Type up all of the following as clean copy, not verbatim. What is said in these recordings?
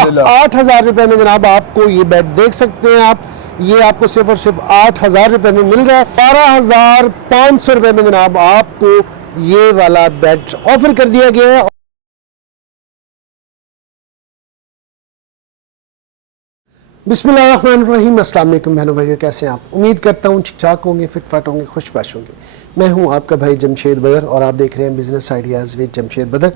8,000 रुपए में जनाब आपको ये बेड देख सकते हैं आप। ये आपको सिर्फ और सिर्फ 8,000 रुपए में मिल रहा है। 12,500 रुपए में जनाब आपको ये वाला बेड ऑफर कर दिया गया है। बिस्मिल्लाहिर्रहमानिर्रहीम। अस्सलाम वालेकुम बहनों भाइयों, कैसे हैं आप? उम्मीद करता हूँ ठीक ठाक होंगे, फिट फाट होंगे, खुशबाश होंगे। मैं हूँ आपका भाई जमशेद बदर और आप देख रहे हैं बिजनेस आइडियाज़ विद जमशेद बदर।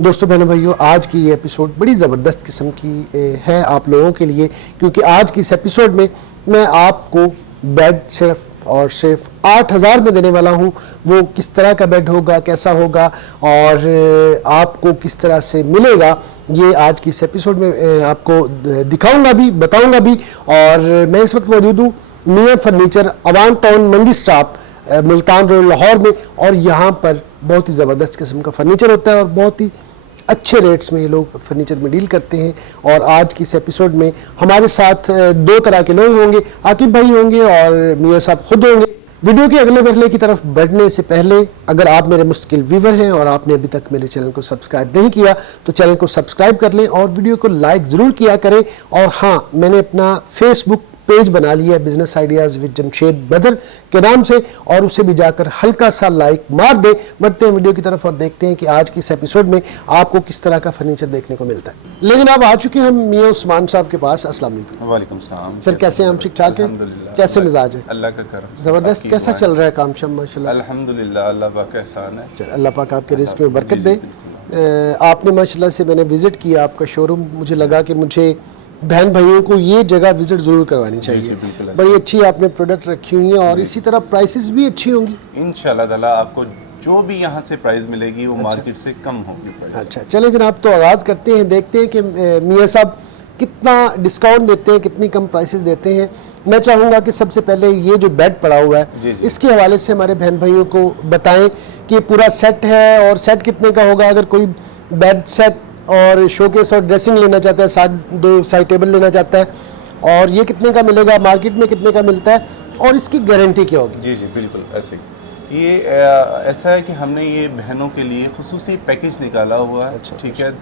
दोस्तों बहनों भाइयों, आज की ये एपिसोड बड़ी ज़बरदस्त किस्म की है आप लोगों के लिए, क्योंकि आज की इस एपिसोड में मैं आपको बेड सिर्फ और सिर्फ 8,000 में देने वाला हूँ। वो किस तरह का बेड होगा, कैसा होगा और आपको किस तरह से मिलेगा, ये आज की इस एपिसोड में आपको दिखाऊंगा भी, बताऊंगा भी। और मैं इस वक्त मौजूद हूँ मियां फर्नीचर, अवान टाउन, मंडी स्टॉप, मुल्तान रोड, लाहौर में। और यहाँ पर बहुत ही ज़बरदस्त किस्म का फर्नीचर होता है और बहुत ही अच्छे रेट्स में ये लोग फर्नीचर में डील करते हैं। और आज की इस एपिसोड में हमारे साथ दो तरह के लोग होंगे, आकिब भाई होंगे और मियां साहब खुद होंगे। वीडियो के अगले मरहले की तरफ बढ़ने से पहले अगर आप मेरे मुस्तकिल व्यूवर हैं और आपने अभी तक मेरे चैनल को सब्सक्राइब नहीं किया तो चैनल को सब्सक्राइब कर लें और वीडियो को लाइक ज़रूर किया करें। और हाँ, मैंने अपना फेसबुक पेज बना लिया है बिजनेस आइडियाज़ विद जमशेद बदर के नाम से, और उसे भी जाकर हल्का सा लाइक मार दे। बढ़ते हैं वीडियो की तरफ और देखते हैं कि आज की इस एपिसोड में आपको किस तरह का फर्नीचर देखने को मिलता है। लेकिन आप आ चुके हैं हम मियां उस्मान साहब के पास। अस्सलाम वालेकुम। वालेकुम सलाम। सर कैसे हैं? हम ठीक ठाक हैं? कैसे मिजाज है? अल्लाह का करम। ज़बरदस्त। कैसा चल रहा है काम शाम? माशाल्लाह अल्हम्दुलिल्लाह, अल्लाह पाक का एहसान है। अल्लाह पाक आपके रिस्क में बरकत दे। आपने माशाल्लाह से, मैंने विज़िट किया आपका शोरूम, मुझे लगा कि मुझे बहन भाइयों को ये जगह विजिट ज़रूर करवानी चाहिए। बड़ी अच्छी आपने प्रोडक्ट रखी हुई है और इसी तरह प्राइसेस भी अच्छी होंगी इंशाल्लाह ताला। आपको जो भी यहाँ से प्राइस मिलेगी वो मार्केट से कम होगी प्राइस। अच्छा चलें जनाब, तो आगाज़ करते हैं, देखते हैं कि मियां साहब कितना डिस्काउंट देते हैं, कितनी कम प्राइसेस देते हैं। मैं चाहूँगा कि सबसे पहले ये जो बेड पड़ा हुआ है इसके हवाले से हमारे बहन भाइयों को बताएं कि पूरा सेट है और सेट कितने का होगा। अगर कोई बेड सेट और शोकेस और ड्रेसिंग लेना चाहता है, दो साइड टेबल लेना चाहता है, और ये कितने का मिलेगा, मार्केट में कितने का मिलता है और इसकी गारंटी क्या होगी? जी जी बिल्कुल ऐसे ही। ये ऐसा है कि हमने ये बहनों के लिए खुसूसी पैकेज निकाला हुआ है। ठीक है,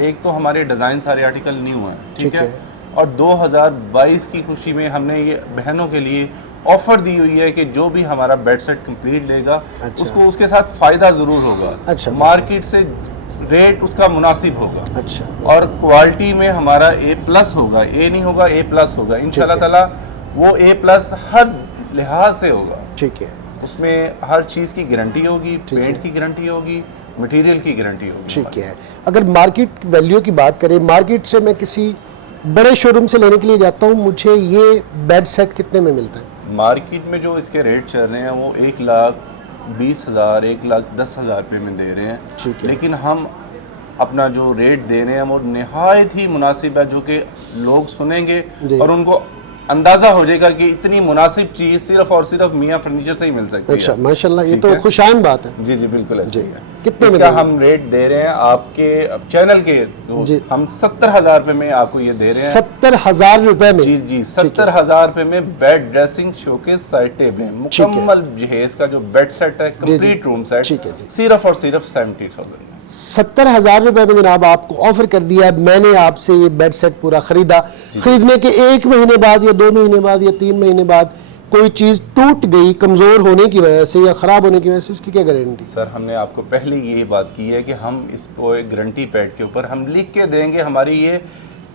एक तो हमारे डिज़ाइन सारे आर्टिकल न्यू हैं, ठीक है, और 2022 की खुशी में हमने ये बहनों के लिए ऑफर दी हुई है कि जो भी हमारा बेड सेट कंप्लीट लेगा उसको उसके साथ फ़ायदा ज़रूर होगा। मार्केट से रेट उसका मुनासिब होगा। अच्छा, और क्वालिटी में हमारा A+ होगा, ए नहीं होगा, A+ होगा इंशाल्लाह ताला। वो A+ हर लिहाज से होगा। ठीक है, उसमें हर चीज़ की गारंटी होगी, पेंट की गारंटी होगी, मटेरियल की गारंटी होगी। ठीक है, अगर मार्केट वैल्यू की बात करें, मार्केट से मैं किसी बड़े शोरूम से लेने के लिए जाता हूँ, मुझे ये बेड सेट कितने में मिलता है? मार्केट में जो इसके रेट चल रहे हैं वो 1,20,000, 1,10,000 रुपये में दे रहे हैं। ठीक है, लेकिन हम अपना जो रेट दे रहे हैं वो निहायत ही मुनासिब है, जो कि लोग सुनेंगे और उनको अंदाजा हो जाएगा कि इतनी मुनासिब चीज़ सिर्फ और सिर्फ मियां फर्नीचर से ही मिल सकती है। अच्छा माशाल्लाह, ये तो खुशाइन बात है। जी जी बिल्कुल ऐसे है। कितने में हम रेट दे रहे हैं आपके चैनल के? तो हम 70,000 रुपए में आपको ये दे रहे हैं। 70,000 रुपए में? जी जी 70,000 रुपए में bed, dressing, showcase, side table, मुकम्मल जहेज का जो बेड सेट है, कंप्लीट रूम सेट, सिर्फ और सिर्फ 70,000 70,000 रुपए में जनाब आपको ऑफर कर दिया। मैंने आपसे ये बेड सेट पूरा खरीदा, खरीदने के 1 महीने बाद या 2 महीने बाद या 3 महीने बाद कोई चीज़ टूट गई कमज़ोर होने की वजह से या ख़राब होने की वजह से, उसकी क्या गारंटी? सर हमने आपको पहले ये बात की है कि हम इस गारंटी पैड के ऊपर हम लिख के देंगे हमारी ये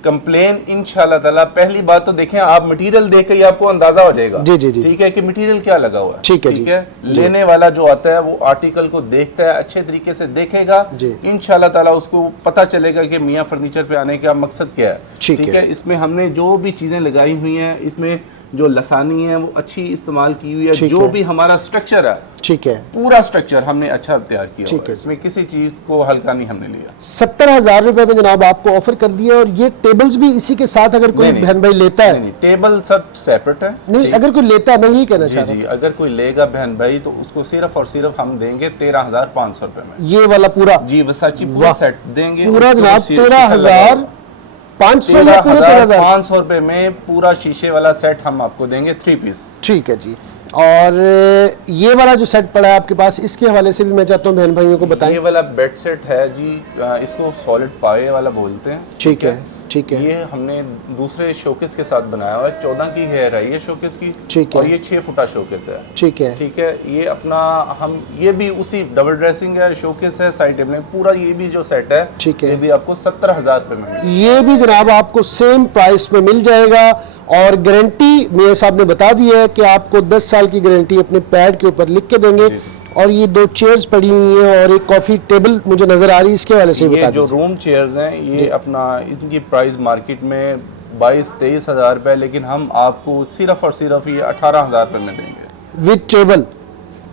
कंप्लेन इंशाल्लाह ताला। पहली बात तो देखें, आप मटेरियल देख के ही आपको अंदाजा हो जाएगा। जी जी जी, ठीक है, कि मटेरियल क्या लगा हुआ है। ठीक है, ठीक है। लेने वाला जो आता है वो आर्टिकल को देखता है, अच्छे तरीके से देखेगा, इंशाल्लाह ताला उसको पता चलेगा कि मियां फर्नीचर पे आने का मकसद क्या है। ठीक है, इसमें हमने जो भी चीजें लगाई हुई हैं, इसमें जो लसानी है वो अच्छी इस्तेमाल की हुई है। जो भी हमारा स्ट्रक्चर है, ठीक है, पूरा स्ट्रक्चर हमने अच्छा तैयार किया है। इसमें किसी चीज को हल्का नहीं हमने लिया। 70,000 रुपए में जनाब आपको ऑफर कर दिया। और ये टेबल्स भी इसी के साथ अगर कोई बहन भाई लेता है? नहीं, टेबल सब सेपरेट है। नहीं, अगर कोई लेता है, मैं यही कहना चाह रहा हूं, अगर कोई लेगा बहन भाई तो उसको सिर्फ और सिर्फ हम देंगे 13,500 रुपए में। ये वाला पूरा? जी, वसाची पूरा सेट देंगे पूरा जनाब 13,500 या पूरे 13,500 रुपए में पूरा शीशे वाला सेट हम आपको देंगे 3 पीस। ठीक है जी। और ये वाला जो सेट पड़ा है आपके पास, इसके हवाले से भी मैं चाहता हूँ बहन भाइयों को बताएं। ये वाला बेड सेट है जी, इसको सॉलिड पाए वाला बोलते हैं। ठीक है, ठीक है। ये हमने दूसरे शोकेस के साथ बनाया हुआ है। 14 की हेयर है ये शोकेस की, ठीक है। और ये 6 फुटा शोकेस है। ठीक है। ठीक है। ये अपना हम ये भी उसी डबल ड्रेसिंग है, शोकेस है, साइड टेबल पूरा, ये भी जो सेट है, ठीक है, ये भी आपको 17,000 रुपए में मिलेगा। ये भी जनाब आपको सेम प्राइस में मिल जाएगा। और गारंटी मेरे साहब ने बता दी है कि आपको 10 साल की गारंटी अपने पैड के ऊपर लिख के देंगे। और ये 2 चेयर्स पड़ी हुई हैं और एक कॉफी टेबल मुझे नजर आ रही है, इसके वाले से बता दीजिए। जो रूम चेयर्स हैं ये अपना, इनकी प्राइस मार्केट में 22-23 हज़ार रुपए, लेकिन हम आपको सिर्फ और सिर्फ ये 18,000 रुपए में देंगे विद टेबल।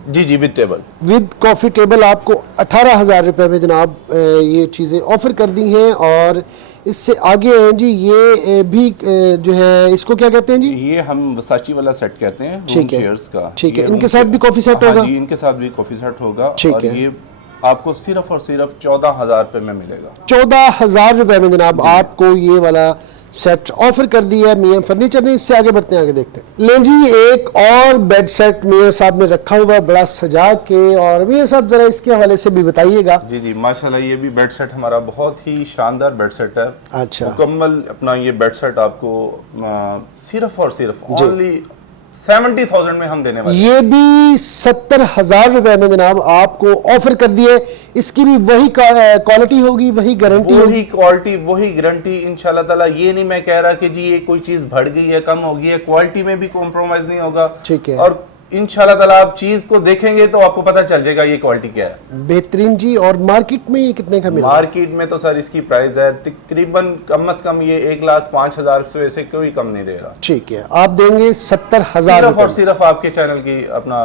जी with table, with coffee table आपको 18,000 रुपए में जनाब ये चीज़ें ऑफर कर दी हैं। और इससे आगे हैं जी, ये भी जो है इसको क्या कहते हैं जी? ये हम वसाची वाला सेट कहते हैं, रूम ठीक है, चेयर्स का। ठीक है। इनके साथ भी कॉफी सेट होगा? जी, इनके साथ भी कॉफी सेट होगा। ठीक और है। ये आपको सिर्फ और सिर्फ 14,000 रुपए में मिलेगा। 14,000 रुपए में जनाब आपको ये वाला सेट ऑफर कर दिया है मियां फर्नीचर ने। इससे आगे बढ़ते हैं, आगे देखते हैं। ले जी, एक और बेड सेट मियां साहब ने रखा हुआ बड़ा सजा के, और मियां साहब जरा इसके हवाले से भी बताइएगा। जी माशाल्लाह, ये भी बेड सेट हमारा बहुत ही शानदार बेड सेट है। अच्छा, मुकम्मल अपना ये बेड सेट आपको सिर्फ और सिर्फ ओनली 70,000 में हम देने वाले हैं। ये भी 70,000 रुपए में जनाब आपको ऑफर कर दिए। इसकी भी वही क्वालिटी होगी, वही गारंटी होगी, वही क्वालिटी, वही गारंटी इंशाल्लाह ताला। ये नहीं मैं कह रहा कि जी ये कोई चीज बढ़ गई है, कम हो गई है, क्वालिटी में भी कॉम्प्रोमाइज नहीं होगा। ठीक है। और इंशाल्लाह ताला आप चीज को देखेंगे तो आपको पता चल जाएगा ये क्वालिटी क्या है। बेहतरीन जी। और मार्केट में ये कितने का मिलेगा? मार्केट में तो सर इसकी प्राइस है तकरीबन कम से कम ये 1,05,000 से कोई कम नहीं दे रहा। ठीक है, आप देंगे 70,000 सिर्फ और सिर्फ आपके चैनल की अपना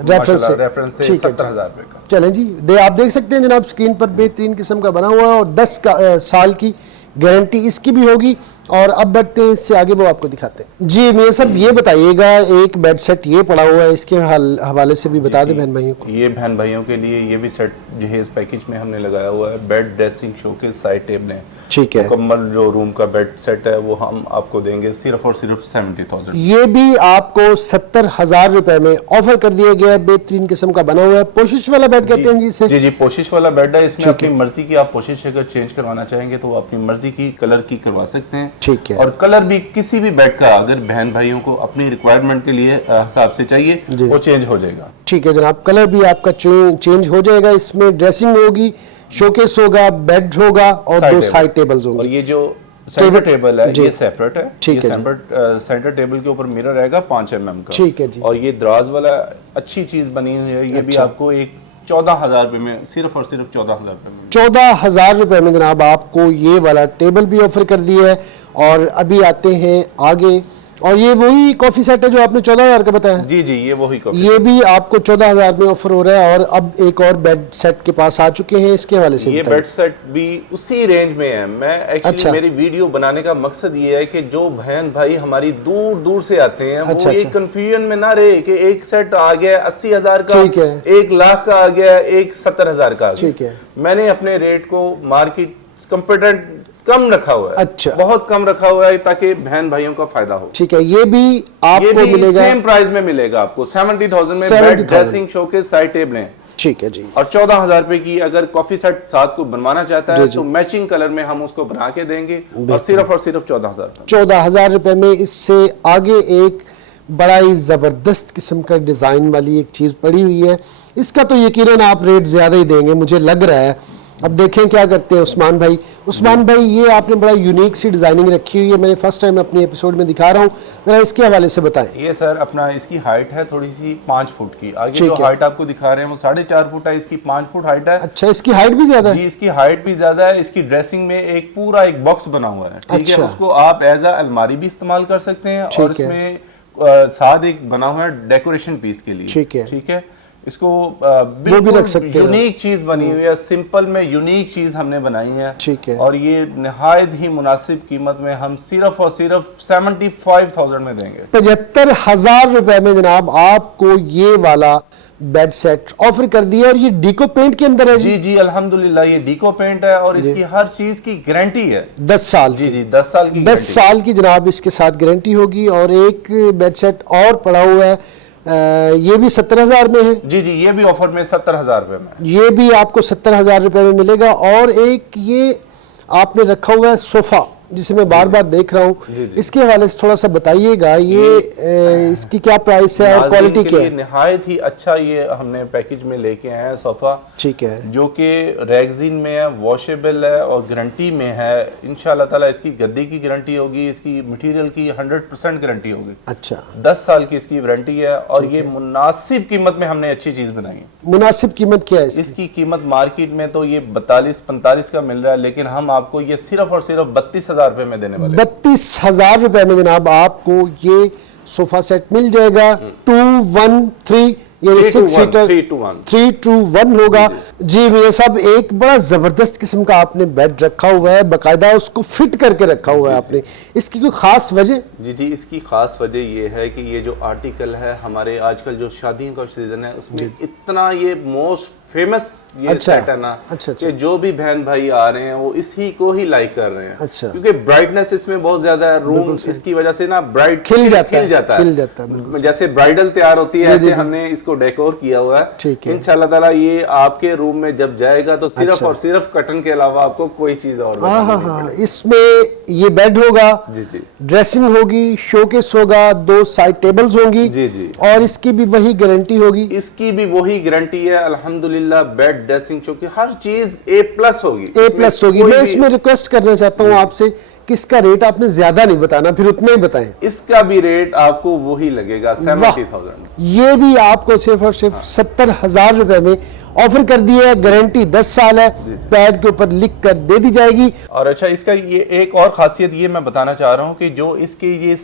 रेफरेंस से 70,000 रुपए का। चलें जी, आप देख सकते हैं जनाब स्क्रीन पर बेहतरीन किस्म का बना हुआ है और 10 साल की गारंटी इसकी भी होगी। और अब बढ़ते हैं इससे आगे, वो आपको दिखाते हैं। जी मेरे साहब ये बताइएगा, एक बेड सेट ये पड़ा हुआ है, इसके हवाले से भी बता दें बहन भाइयों को। ये बहन भाइयों के लिए ये भी सेट जहेज पैकेज में हमने लगाया हुआ है। Bed, dressing, showcase, side table है। ठीक है। मुकम्मल जो रूम का बेड सेट है वो हम आपको देंगे सिर्फ और सिर्फ 70,000। ये भी आपको 70,000 रुपए में ऑफर कर दिया गया है। बेहतरीन किस्म का बना हुआ है, पोशिश वाला बेड कहते हैं जी इसे। जी पोशिश वाला बेड है। इसमें अपनी मर्जी की आप पोशिश अगर चेंज करवाना चाहेंगे तो अपनी मर्जी की कलर की करवा सकते हैं। ठीक है। और कलर भी किसी भी बेड का अगर बहन भाइयों को अपनी रिक्वायरमेंट के लिए हिसाब से चाहिए वो चेंज हो जाएगा। ठीक है जनाब, कलर भी आपका चेंज हो जाएगा। इसमें ड्रेसिंग होगी, शोकेस होगा, बेड होगा और 2 साइड टेबल्स होंगे। और ये जो सेंटर टेबल है ये सेपरेट है। ठीक है। सेंटर टेबल के ऊपर मिरर रहेगा 5 mm का। ठीक है जी। और ये दराज वाला अच्छी चीज बनी हुई है। ये भी आपको एक 14,000 रुपए में, सिर्फ और सिर्फ 14,000 रुपए में। 14,000 रुपए में जनाब आपको ये वाला टेबल भी ऑफर कर दिया है। और अभी आते हैं आगे, और ये वही कॉफी सेट है जो आपने 14,000 का बताया। जी ये वही कॉफी। ये भी आपको 14,000 में ऑफर हो रहा है। और अब एक और बेड सेट के पास आ चुके हैं, इसके हवाले से ये बेड सेट भी उसी रेंज में है। मैं एक्चुअली मेरी वीडियो बनाने का मकसद ये है कि जो बहन भाई हमारी दूर दूर से आते हैं वो ये कंफ्यूजन में ना रहे कि एक सेट आ गया 80,000 का, 1 लाख का आ गया, एक 70,000 का आ गया। ठीक है। मैंने अपने रेट को मार्केट कंपेटेंट कम रखा हुआ है। अच्छा, बहुत कम रखा हुआ है ताकि बहन भाइयों का फायदा हो। ठीक है। ये भी आपको मिलेगा सेम प्राइस में मिलेगा आपको 70,000 में। Bed, dressing, showcase, side table है। ठीक है जी। और 14,000 रुपए की अगर कॉफी सेट साथ को बनवाना चाहता है तो मैचिंग कलर में हम उसको बना के देंगे और सिर्फ 14,000 रुपए में। इससे आगे एक बड़ा ही जबरदस्त किस्म का डिजाइन वाली एक चीज पड़ी हुई है। इसका तो यकीनन आप रेट ज्यादा ही देंगे मुझे लग रहा है। अब देखें क्या करते हैं उस्मान भाई। उस्मान भाई ये आपने बड़ा यूनिक सी डिजाइनिंग रखी हुई है, मैंने फर्स्ट टाइम अपने एपिसोड में दिखा रहा हूँ, जरा इसके हवाले से बताएं। ये सर अपना इसकी हाइट है थोड़ी सी 5 फुट की। आगे जो हाइट आपको दिखा रहे हैं वो 4.5 फुट है, इसकी 5 फुट हाइट है। अच्छा, इसकी हाइट भी ज्यादा है? इसकी हाइट भी ज्यादा है। इसकी ड्रेसिंग में एक पूरा एक बॉक्स बना हुआ है। ठीक है, उसको आप एज अ अलमारी भी इस्तेमाल कर सकते हैं। और इसमें साथ एक बना हुआ है डेकोरेशन पीस के लिए। ठीक है, इसको बिल्कुल रख सकते हैं। यूनिक चीज बनी हुई है, सिंपल में यूनिक चीज हमने बनाई है। ठीक है। और ये निहायत ही मुनासिब कीमत में हम सिर्फ और सिर्फ 75,000 में देंगे। 75,000 रुपए में जनाब आपको ये वाला बेड सेट ऑफर कर दिया। और ये डीको पेंट के अंदर है। जी अल्हम्दुलिल्लाह ये डीको पेंट है और इसकी हर चीज की गारंटी है 10 साल। जी 10 साल की 10 साल की जनाब इसके साथ गारंटी होगी। और एक बेड सेट और पड़ा हुआ है, ये भी 70,000 में है। जी ये भी ऑफर में 70,000 रुपए में। ये भी आपको 70,000 रुपए में मिलेगा। और एक ये आपने रखा हुआ है सोफा, जिसे मैं बार बार देख रहा हूँ, इसके हवाले से थोड़ा सा बताइएगा, ये इसकी क्या प्राइस है और क्वालिटी क्या है? निहायत ही अच्छा ये हमने पैकेज में लेके आए हैं सोफा, ठीक है, जो कि रेगजीन में है, वॉशेबल है और गारंटी में है। इंशाल्लाह ताला इसकी गद्दी की गारंटी होगी, इसकी मटेरियल की 100% गारंटी होगी। अच्छा, 10 साल की इसकी वारंटी है और ये मुनासिब कीमत में हमने अच्छी चीज बनाई है। मुनासिब कीमत क्या है इसकी कीमत मार्केट में तो ये 42-45 का मिल रहा है, लेकिन हम आपको ये सिर्फ और सिर्फ 32,000 रुपए में देने वाले। 32,000 रुपए में जनाब आपको ये सोफा सेट मिल जाएगा। 213 ये 6 सीटर 3-2-1 होगा। जी भैया साहब, एक बड़ा जबरदस्त किस्म का आपने बेड रखा हुआ है, बाकायदा उसको फिट करके रखा हुआ है आपने, इसकी कोई खास वजह? जी, इसकी खास वजह ये है कि ये जो आर्टिकल है, हमारे आजकल जो शादियों का सीजन है उसमें इतना ये मोस्ट फेमस ये सेट है ना, कि जो भी बहन भाई आ रहे हैं वो इसी को ही लाइक कर रहे हैं। क्योंकि ब्राइटनेस इसमें बहुत ज्यादा है, रूम इसकी वजह से ना ब्राइट खिल जाता है। जैसे ब्राइडल तैयार होती है ऐसे हमने इसको डेकोर किया हुआ है। इंशाल्लाह ताला ये आपके रूम में जब जाएगा तो सिर्फ और सिर्फ कर्टन के अलावा आपको कोई चीज और इसमें ये बेड होगा, ड्रेसिंग होगी, शोकेस होगा, 2 साइड टेबल्स होंगी, और इसकी भी वही गारंटी होगी। इसकी भी वही गारंटी है अल्हम्दुलिल्लाह। बेड, ड्रेसिंग, चौकी, हर चीज A+ होगी, A+ होगी। मैं इसमें रिक्वेस्ट करना चाहता हूँ आपसे कि इसका रेट आपने ज्यादा नहीं बताना, फिर उतना ही बताएं। इसका भी रेट आपको वही लगेगा 70,000। ये भी आपको सिर्फ और सिर्फ 70,000 रुपए में ऑफर कर दिया है। गारंटी 10 साल है, पैड के ऊपर लिख कर दे दी जाएगी। और अच्छा, इसका ये एक और खासियत ये मैं बताना चाह रहा हूँ कि जो इसके ये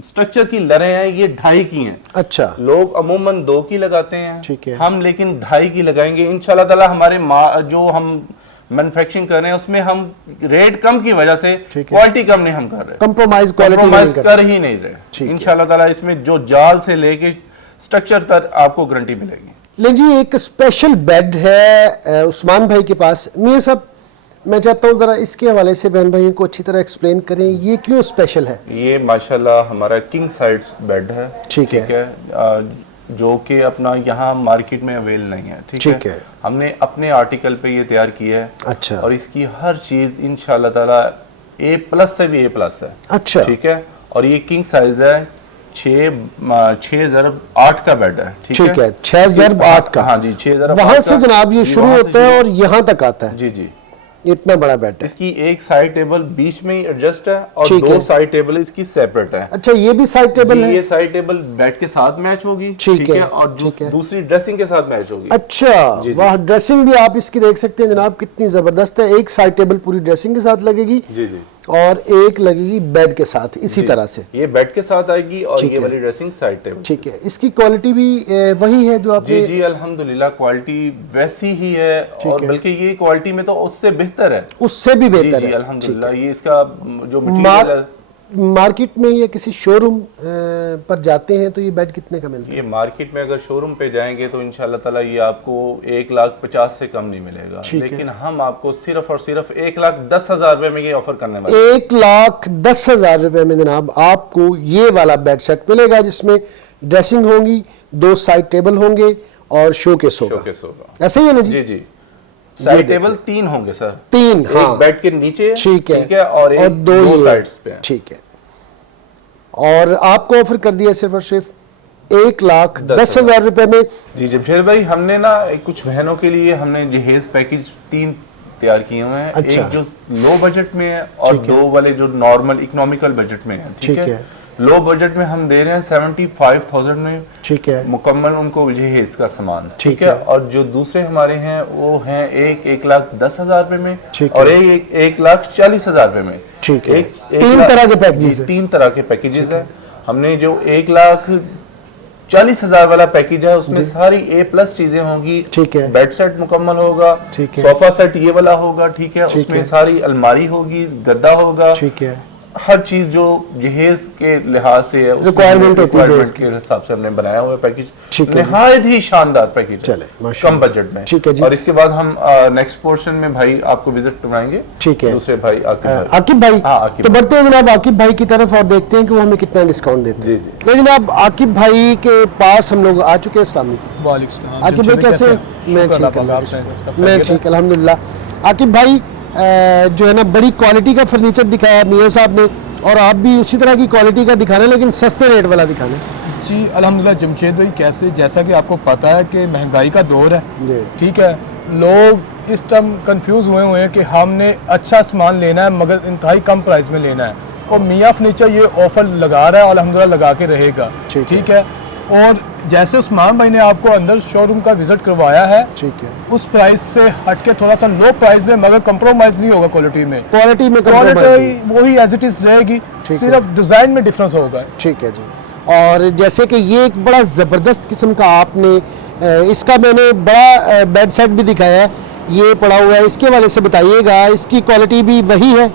स्ट्रक्चर की लरें हैं ये 2.5 की हैं। अच्छा, लोग अमूमन 2 की लगाते हैं, ठीक है, हम लेकिन 2.5 की लगाएंगे इंशाल्लाह ताला। हमारे जो हम मैन्युफैक्चरिंग कर रहे हैं उसमें हम रेट कम की वजह से क्वालिटी कम नहीं हम कर रहे, कंप्रोमाइज कर ही नहीं रहे। इंशाल्लाह ताला इसमें जो जाल से लेके स्ट्रक्चर तक आपको गारंटी मिलेगी। ले जी, एक स्पेशल बेड है उस्मान भाई के पास। मियां साहब, मैं चाहता हूँ जरा इसके हवाले से बहन भाइयों को अच्छी तरह एक्सप्लेन करें, ये क्यों स्पेशल है? ये माशाल्लाह हमारा किंग साइज बेड है, ठीक है, जो कि अपना यहाँ मार्केट में अवेल नहीं है, ठीक है। हमने अपने आर्टिकल पे ये तैयार किया है। अच्छा, और इसकी हर चीज इंशाल्लाह ताला A+ से भी A+ है। अच्छा, ठीक है। और ये किंग साइज है, 6x8 का बेड है, ठीक है, 6x8 का। हाँ जी, 6x8 वहां से जनाब ये शुरू होता है और यहाँ तक आता है। जी, इतना बड़ा बेड है। इसकी एक साइड टेबल बीच में ही एडजस्ट है और 2 साइड टेबल इसकी सेपरेट है। अच्छा, ये भी साइड टेबल है? ये साइड टेबल बेड के साथ मैच होगी, ठीक है, और दूसरी ड्रेसिंग के साथ मैच होगी। अच्छा, वाह, ड्रेसिंग भी आप इसकी देख सकते हैं जनाब, कितनी जबरदस्त है। एक साइड टेबल पूरी ड्रेसिंग के साथ लगेगी, जी, और एक लगेगी बेड के साथ, इसी तरह से। ये बेड के साथ आएगी और ये वाली ड्रेसिंग साइड टेबल, ठीक है। इसकी क्वालिटी भी वही है जो आपने? जी, अल्हम्दुलिल्लाह क्वालिटी वैसी ही है, और बल्कि ये क्वालिटी में तो उससे बेहतर है, उससे भी बेहतर है अल्हम्दुलिल्लाह। ये इसका जो मटेरियल है, मार्केट में या किसी शोरूम पर जाते हैं तो ये बेड कितने का मिलता है? ये मार्केट में अगर शोरूम पे जाएंगे तो इंशाल्लाह ताला ये आपको 1,50,000 से कम नहीं मिलेगा, लेकिन हम आपको सिर्फ और सिर्फ 1,10,000 रुपए में ये ऑफर करने वाले हैं। 1,10,000 रुपए में जनाब आपको ये वाला बेड सेट मिलेगा, जिसमें ड्रेसिंग होगी, 2 साइड टेबल होंगे और शोकेस होगा। ऐसे ही है ना जी? जी, साइड टेबल 3 होंगे सर, 3, हाँ, एक बेड के नीचे, ठीक है, और 2 साइड्स पे, ठीक है। और आपको ऑफर कर दिया सिर्फ और सिर्फ 1,10,000 रुपए में। जी जमशेद भाई, हमने ना कुछ बहनों के लिए हमने जहेज पैकेज 3 तैयार किए हुए हैं। अच्छा। एक जो लो बजट में है और 2 वाले जो नॉर्मल इकोनॉमिकल बजट में है, ठीक है। लो बजट में हम दे रहे हैं 75,000 में, ठीक है, मुकम्मल उनको जहेज का सामान, ठीक है। और जो दूसरे हमारे हैं वो हैं 1,10,000 रुपए में, और 1,40,000 रुपए में, ठीक है। 3 तरह के पैकेजेस, 3 तरह के पैकेजेस है। हमने जो 1,40,000 वाला पैकेज है उसमें सारी A+ चीजें होंगी, ठीक है। बेड सेट मुकम्मल होगा, ठीक है। सोफा सेट ये वाला होगा, ठीक है। उसमें सारी अलमारी होगी, गद्दा होगा, ठीक है। हर चीज जो जहेज के लिहाज से है, रिक्वायरमेंट के हिसाब से हमने बनाया हुआ पैकेज, निहायत ही शानदार पैकेज, चले कम बजट में, ठीक है जी। और इसके बाद हम नेक्स्ट पोर्शन में भाई आपको विजिट कराएंगे, ठीक है, दूसरे भाई आकिब भाई। तो बढ़ते हैं जनाब आकिब भाई की तरफ और देखते हैं कि वो हमें कितना डिस्काउंट देते हैं। जी जी जनाब, आकिब भाई के पास हम लोग आ चुके हैं। अस्सलाम वालेकुम। आकिब भाई कैसे? मैं ठीक, अल्हम्दुलिल्लाह। आकिब भाई, जो है ना बड़ी क्वालिटी का फर्नीचर दिखाया मियाँ साहब ने, और आप भी उसी तरह की क्वालिटी का दिखाना है लेकिन सस्ते रेट वाला दिखाना है। जी अल्हम्दुलिल्लाह जमशेद भाई, कैसे जैसा कि आपको पता है कि महंगाई का दौर है, जी ठीक है, लोग इस टाइम कंफ्यूज हुए हैं कि हमने अच्छा सामान लेना है मगर इंतहाई कम प्राइस में लेना है, और मियाँ फर्नीचर ये ऑफर लगा रहा है, अल्हम्दुलिल्लाह लगा के रहेगा, ठीक है। और जैसे उस्मान भाई ने आपको अंदर शोरूम का विजिट करवाया है, ठीक है, उस प्राइस से हट के थोड़ा सा लो प्राइस में, मगर कंप्रोमाइज नहीं होगा क्वालिटी में, क्वालिटी में क्वालिटी वही एज इट इज रहेगी, सिर्फ डिजाइन में डिफरेंस होगा। ठीक है जी। और जैसे कि ये एक बड़ा ज़बरदस्त किस्म का आपने इसका मैंने बड़ा बेड सेट भी दिखाया है, ये पड़ा हुआ है, इसके वाले से बताइएगा, इसकी क्वालिटी भी वही है?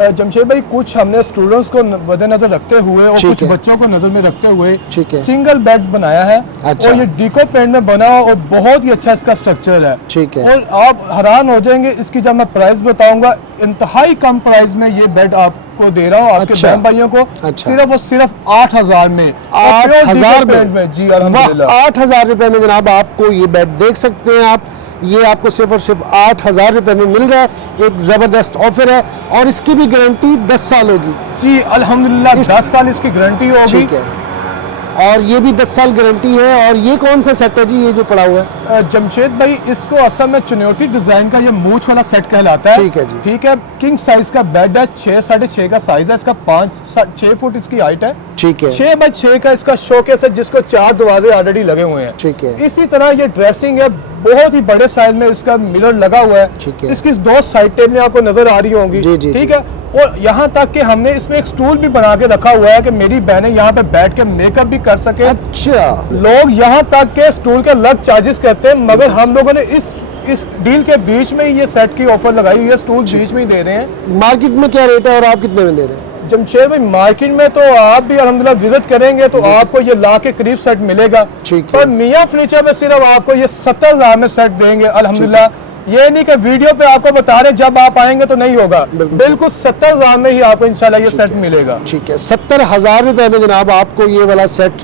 जमशेद भाई कुछ हमने स्टूडेंट्स को मद्देनजर रखते हुए और कुछ बच्चों को नजर में रखते हुए सिंगल बेड बनाया है। अच्छा। और ये डीको पेंट में बना और बहुत ही अच्छा इसका स्ट्रक्चर है। ठीक है। और आप हैरान हो जाएंगे, इसकी जब मैं प्राइस बताऊंगा, इंतहाई कम प्राइस में ये बेड आपको दे रहा हूँ आपके बहन भाइयों को। अच्छा। सिर्फ और सिर्फ 8,000 में, 8,000 में। जी अल्हम्दुलिल्लाह, 8,000 रुपए में जनाब आपको ये बेड देख सकते हैं आप, ये आपको सिर्फ और सिर्फ 8,000 रुपए में मिल रहा है। एक ज़बरदस्त ऑफर है और इसकी भी गारंटी 10 साल होगी। जी अल्हम्दुलिल्लाह, 10 साल इसकी गारंटी होगी। ठीक है, और ये भी 10 साल गारंटी है। और ये कौन सा सेट है जी, ये जो पड़ा हुआ है? जमशेद भाई, इसको असल में चुनौती डिजाइन का ये मूछ वाला सेट कहलाता है। ठीक है जी। ठीक है, किंग साइज का बेड है, 6 साढ़े 6 का साइज है इसका, 5-6 फुट इसकी हाइट है। ठीक है। 6 बाय 6 का इसका शोकेस है जिसको 4 दरवाजे ऑलरेडी लगे हुए हैं। ठीक है। इसी तरह ये ड्रेसिंग है, बहुत ही बड़े साइज में इसका मिरर लगा हुआ है। ठीक है। इसकी 2 साइड टेबलें आपको नजर आ रही होंगी। जी, जी, ठीक है। और यहाँ तक कि हमने इसमें एक स्टूल भी बना के रखा हुआ है कि मेरी बहनें यहाँ पे बैठ के मेकअप भी कर सके। अच्छा। लोग यहाँ तक के स्टूल के अलग चार्जेस करते हैं, मगर हम लोगों ने इस डील के बीच में ही ये सेट की ऑफर लगाई हुई है, स्टूल बीच में ही दे रहे हैं। मार्केट में क्या रेट है और आप कितने में दे रहे हैं? जमशेद भाई, मार्केट में तो आप भी अल्हम्दुलिल्लाह विजिट करेंगे तो आपको ये लाख के करीब सेट मिलेगा। ठीक है। पर मियाँ फर्नीचर में सिर्फ आपको ये 70,000 में सेट देंगे अल्हम्दुलिल्लाह। ये नहीं कि वीडियो पे आपको बता रहे, जब आप आएंगे तो नहीं होगा, बिल्कुल 70,000 में ही आपको इंशाल्लाह ये सेट मिलेगा। ठीक है, 70,000 रुपए में जनाब आपको ये वाला सेट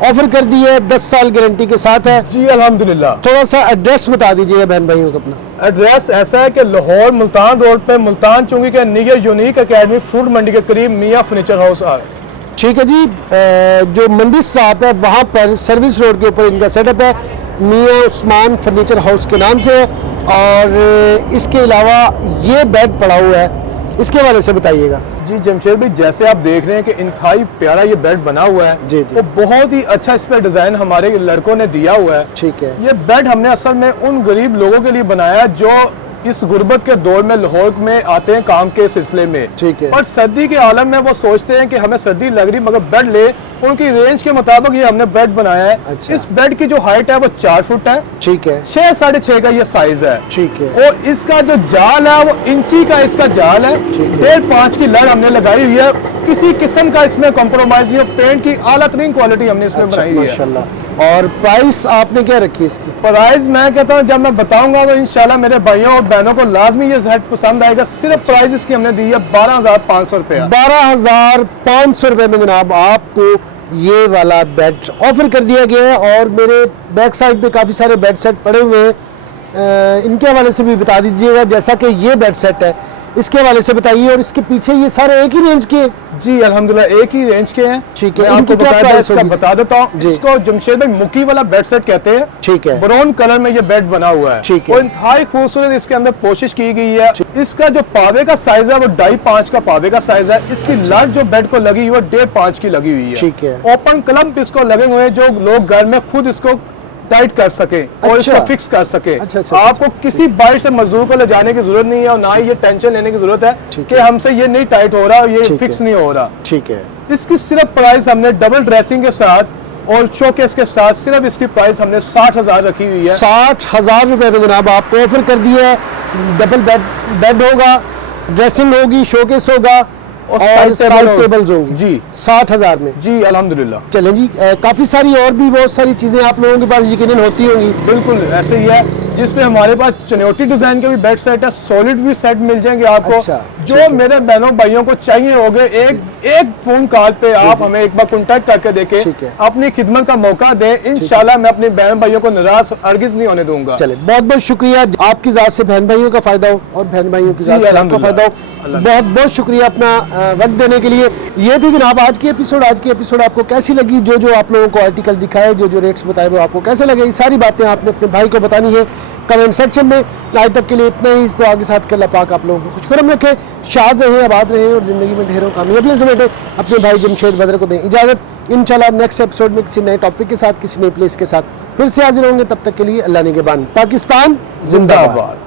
ऑफर कर दिया है, 10 साल गारंटी के साथ है। जी अल्हम्दुलिल्लाह। थोड़ा सा एड्रेस बता दीजिएगा बहन भाइयों को अपना। एड्रेस ऐसा है कि लाहौर मुल्तान रोड पे मुल्तान चौकी के नियर यूनिक एकेडमी फ्रूट मंडी के करीब मियाँ फर्नीचर हाउस आ। ठीक है जी, जो मंडी स्टॉप है वहाँ पर सर्विस रोड के ऊपर इनका सेटअप है, मियाँ उस्मान फर्नीचर हाउस के नाम से है। और इसके अलावा ये बेड पड़ा हुआ है, इसके बारे से बताइएगा। जी जमशेद भाई, जैसे आप देख रहे हैं कि इंतहाई प्यारा ये बेड बना हुआ है। जी जी। वो बहुत ही अच्छा इस पर डिजाइन हमारे लड़कों ने दिया हुआ है। ठीक है। ये बेड हमने असल में उन गरीब लोगों के लिए बनाया है जो इस गुर्बत के दौर में लाहौर में आते हैं काम के सिलसिले में। ठीक है। और सर्दी के आलम में वो सोचते हैं कि हमें सर्दी लग रही मगर बेड ले, उनकी रेंज के मुताबिक ये हमने बेड बनाया है। अच्छा। इस बेड की जो हाइट है वो 4 फुट है। ठीक है। 6 साढ़े 6 का ये साइज है। ठीक है। और इसका जो जाल है वो इंची का इसका जाल है। 1.5 की लड़ हमने लगाई हुई है, किसी किस्म का इसमें कॉम्प्रोमाइज नहीं है। पेंट की आला तरीन क्वालिटी हमने इसमें अच्छा, बनाई हुई है। माशाल्लाह। और प्राइस आपने क्या रखी इसकी? प्राइस मैं कहता हूँ जब मैं बताऊंगा तो इंशाल्लाह मेरे भाइयों और बहनों को लाजमी ये सेट पसंद आएगा। सिर्फ प्राइस इसकी हमने दी है 12,500 रुपया। 12,500 रुपए में जनाब आपको ये वाला बेड ऑफर कर दिया गया है। और मेरे बैक साइड पे काफ़ी सारे बेड सेट पड़े हुए हैं, इनके हवाले से भी बता दीजिएगा। जैसा कि ये बेड सेट है, इसके हवाले से बताइए। और इसके पीछे ये सारे एक ही रेंज के? जी अल्हम्दुलिल्लाह एक ही रेंज के हैं। ठीक है। आपको क्या प्राइस होगी? बता देता हूँ। इसको जमशेद भाई मुकी वाला बेड सेट कहते हैं। ठीक है। ब्राउन कलर में ये बेड बना हुआ है। ठीक है। और इंतहाई खूबसूरत इसके अंदर कोशिश की गई है। इसका जो पावे का साइज है वो 2.5 का पावे का साइज है। इसकी लड़ जो बेड को लगी हुई है 1.5 की लगी हुई है। ठीक है। ओपन क्लम्प इसको लगे हुए हैं जो लोग घर में खुद इसको टाइट कर सके और इसको फिक्स कर सके। अच्छा, आपको किसी बाहर से मजदूर को ले जाने की जरूरत नहीं है और ना ही ये टेंशन लेने की जरूरत है कि हमसे ये नहीं टाइट हो रहा और ये फिक्स नहीं हो रहा। ठीक है। इसकी सिर्फ प्राइस हमने डबल ड्रेसिंग के साथ और शोकेस के साथ सिर्फ इसकी प्राइस हमने 60,000 रखी हुई है। 60,000 रुपए में जनाब आपको ऑफर कर दिया है। डबल बेड होगा, ड्रेसिंग होगी, शोकेस होगा और साइड टेबल्स होंगी। जी 60,000 में। जी अल्हम्दुलिल्लाह। चलें जी, काफी सारी और भी बहुत सारी चीजें आप लोगों के पास यकीनन होती होंगी। बिल्कुल ऐसे ही है, जिसमें हमारे पास चनौती डिजाइन के भी बेड सेट है, सॉलिड भी सेट मिल जाएंगे आपको। अच्छा। जो मेरे बहनों भाइयों को चाहिए होगे, एक फोन कॉल पे आप हमें एक बार कांटेक्ट करके देखें, अपनी खिदमत का मौका दें। इंशाल्लाह मैं अपने बहन भाइयों को नाराज हरगिज नहीं होने दूंगा। चले, बहुत बहुत शुक्रिया, आपकी जात से बहन भाइयों का फायदा हो और बहन भाइयों की जात से आपका फायदा हो। बहुत बहुत शुक्रिया अपना वक्त देने के लिए। ये थी जनाब आज की एपिसोड। आज की एपिसोड आपको कैसी लगी? जो आप लोगों को आर्टिकल दिखाए, जो रेट्स बताए, वो आपको कैसे लगे? ये सारी बातें आपने अपने भाई को बतानी है कमेंट सेक्शन में। आज तक के लिए इतना ही। इस दुआ के साथ कि अल्लाह पाक आप लोगों को खुशखुरम रखे, शाद रहे, आबाद रहे और जिंदगी में ढेरों कामयाबियां समेटे। अपने भाई जमशेद बदर को दें इजाजत। इंशाल्लाह नेक्स्ट एपिसोड में किसी नए टॉपिक के साथ, किसी नए प्लेस के साथ फिर से हाजिर होंगे। तब तक के लिए अल्लाह निगहबान। पाकिस्तान जिंदाबाद।